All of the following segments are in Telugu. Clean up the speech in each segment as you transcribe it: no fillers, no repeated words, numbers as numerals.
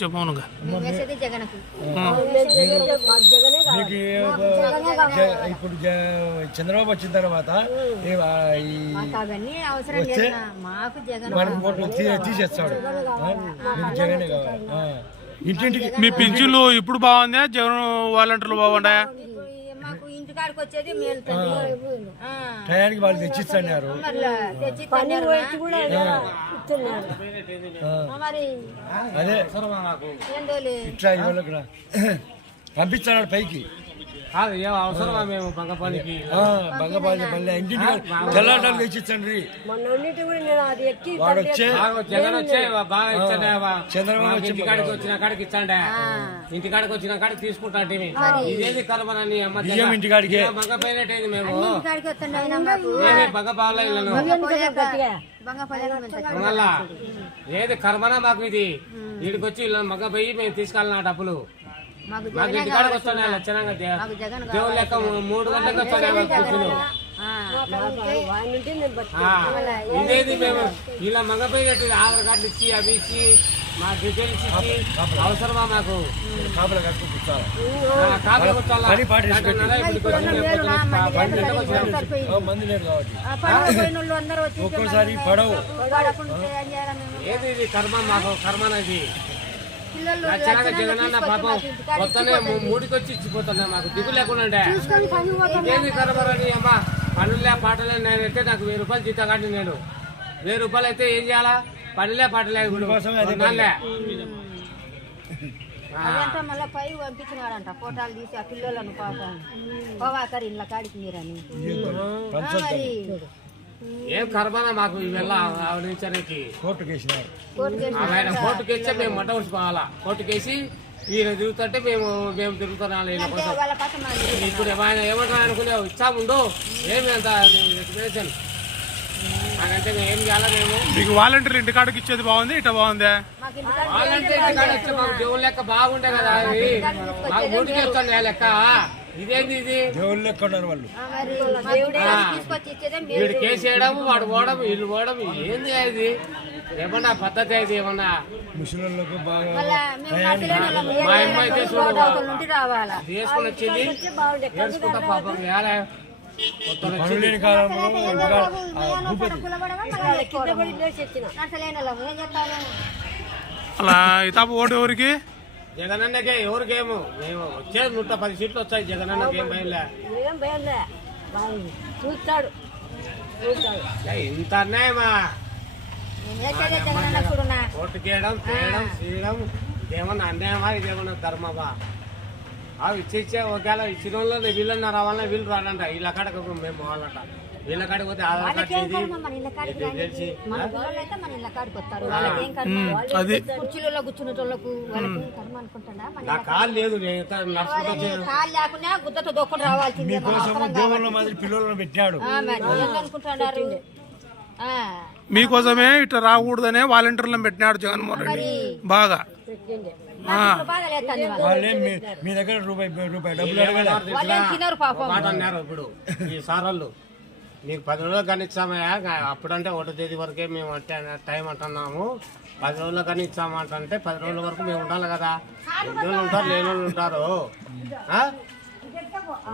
చెప్పవునుగా ఇప్పుడు చంద్రబాబు వచ్చిన తర్వాత తీసేస్తాడు. జగనే కావాలి. ఇంటింటికి మీ పింఛన్లు ఇప్పుడు బాగుందా? జగన్ వాలంటీర్లు బాగుంటాయా? టయానికి వాళ్ళు తెచ్చిస్తున్నారు. అదే ఇట్లా ఇవాళ పంపిస్తున్నాడు పైకి. అవసరమా మేము బంగపాలికి మళ్ళీ ఇంటింటి తెల్లాటాలు తెచ్చిచ్చండి. వాడు వచ్చే జగన్ వచ్చే బాగా ఇచ్చండి. చంద్రబాబు ఇంటికాడికి వచ్చిన కాడికి ఇచ్చండి. ఇంటికాడికి వచ్చిన కాడికి తీసుకుంటాంటే ఇదేది కలమనని బియ్యం ఇంటికాడికి బంగపోయినట్టేది. మేము బంగపాలను మళ్ళా ఏది కర్మనా మాకు ఇది. వీడికి వచ్చి మగ్గపోయి మేము తీసుకెళ్ళిన డబ్బులు మాకు ఇంటికాడికి వస్తున్నాయి. లక్షణంగా దేవుడు లెక్క 3 గంటలకు వస్తున్నాయి. ఇదేది మేము ఇలా మగపోయి ఆధార్ కార్డు ఇచ్చి అవి ఇచ్చి మా డీటెయిల్స్ ఇచ్చి అవసరమా మాకు? ఒక్కోసారి పడవు. ఏది ఇది కర్మ మాకు కర్మనది. జగనన్న పాపం మొత్తనే 3కి వచ్చి ఇచ్చిపోతున్నా. మాకు దిగు లేకుండా ఏది కరబరని అమ్మా పనులే పాటలే. నేనైతే నాకు 1000 రూపాయలు జీతం కాండి. నేను 1000 రూపాయలు అయితే ఏం చేయాలా? పనులే పాటలే మళ్ళీ పై పంపించినాడంట ఫోటోలు తీసి ఆ పిల్లలను పాపం పోవాకరి ఇళ్ళ కాడికి మీరని. ఏం కర్మనా మాకు ఇవల్ల ఆవిడించడానికి. కోర్టుకేసి మేము మంట ఉంచుకోవాలా. కోర్టుకేసి వీళ్ళు తిరుగుతుంటే మేము తిరుగుతున్నాం. ఇప్పుడు ఏమంటారు అనుకునే ఇచ్చాముండు ఏమి అంత నాకంటే మేము ఏం చేయాలా? మేము మీకు వాలంటీర్ ఇంటికాడికి ఇచ్చేది బాగుంది, ఇట్లా బాగుందా? వాలంటీర్ ఇంటికాడ ఇచ్చే మాకు దేవుడు లెక్క బాగుండే కదా. అది మాకు 3కి వస్తుంది లెక్క. ఇదేంది ఇది? దేవుళ్ళు లెక్క ఉన్నారు వాళ్ళు. వీడు కేసు వేయడం, వాడు పోవడం, వీళ్ళు పోవడం. ఏంది అది? ఏమన్నా పద్ధతి అయితే ఏమన్నా ముసలిళ్ళకు బాగా మా అమ్మ అయితే తీసుకుని వచ్చింది నేర్చుకుంటా పాపం. అలా ఇతాపు ఓటు ఎవరికి? జగనన్నకే. ఎవరికేమో మేము వచ్చేది 110 సీట్లు వచ్చాయి. జగనన్నకి ఏం భయంలే. ఇంత అన్యాయమా? ఓటుకేయడం చేయడం ఇదేమన్నా అన్యాయమా? ఇదేమన్నా ధర్మమా? అవి ఇచ్చే ఒకవేళ ఇచ్చిన వాళ్ళు వీళ్ళన్నా రావాలన్నా వీళ్ళు రాలంట. వీళ్ళ కాడకు మేము పోవాలంట. వీళ్ళ కాడికి పోతే ఆధార్ కార్డు తెలిసి నా కాలు లేదు. పిల్లలను పెట్టాడు. మీకోసమే ఇట్లా రాకూడదనే వాలంటీర్లను పెట్టినాడు జగన్మోహన్ రెడ్డి. బాగా మీ దగ్గర రూపాయి డబ్బులు మాట అన్నారు. ఇప్పుడు ఈ సారోళ్ళు నీకు 10 రోజులు కానీ ఇచ్చామయ్యా. అప్పుడంటే 1వ తేదీ వరకే మేము అంటే టైం అంటున్నాము. 10 రోజులు కానీ ఇచ్చామంటే 10 రోజుల వరకు మేము ఉండాలి కదా. ఉన్నోళ్ళు ఉంటారు, లేనోళ్ళు ఉంటారు.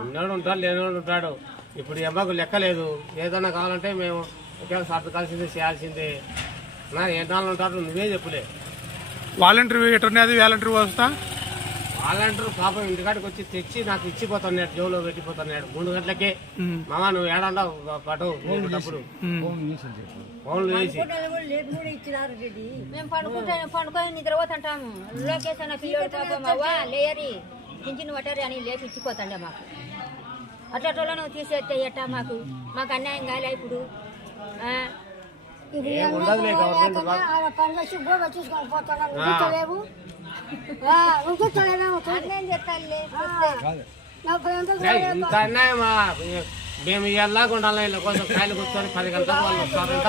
ఉన్నోళ్ళు ఉంటారు, లేనోళ్ళు ఉంటాడు. ఇప్పుడు ఎమ్మకు లెక్కలేదు. ఏదన్నా కావాలంటే మేము ఒకేలా సర్దుకాల్సిందే, చేయాల్సిందే. ఏనాళ్ళు ఉంటారు నువ్వే చెప్పులే. వాలంటీర్ ఎటున్నది వాలంటీర్ వస్తా వాలంటీర్ పాపం ఇంటికాడికి వచ్చి తెచ్చి నాకు ఇచ్చిపోతున్నాడు. జోలో పెట్టిపోతున్నాడు 3 గంటలకే. మామ నువ్వు ఏడంటావు పటు డబ్బులు ఫోన్లు వేసి మేము పండుకొని నిద్రపోతుంటాము. లోకేష్ అన్న పిల్లలు పాపం అవ్వా లేయరి పింఛను పట్టారు అని లేపి ఇచ్చిపోతాండే మాకు. అట్లా తీసేస్తే ఎట్టా? మాకు అన్యాయం కాలే. ఇప్పుడు ఇంత అన్యాయమా? మేము ఇవ్వకుండా కొంచెం కాయలు కూర్చొని 10 గంటలకు వాళ్ళు వస్తారంట.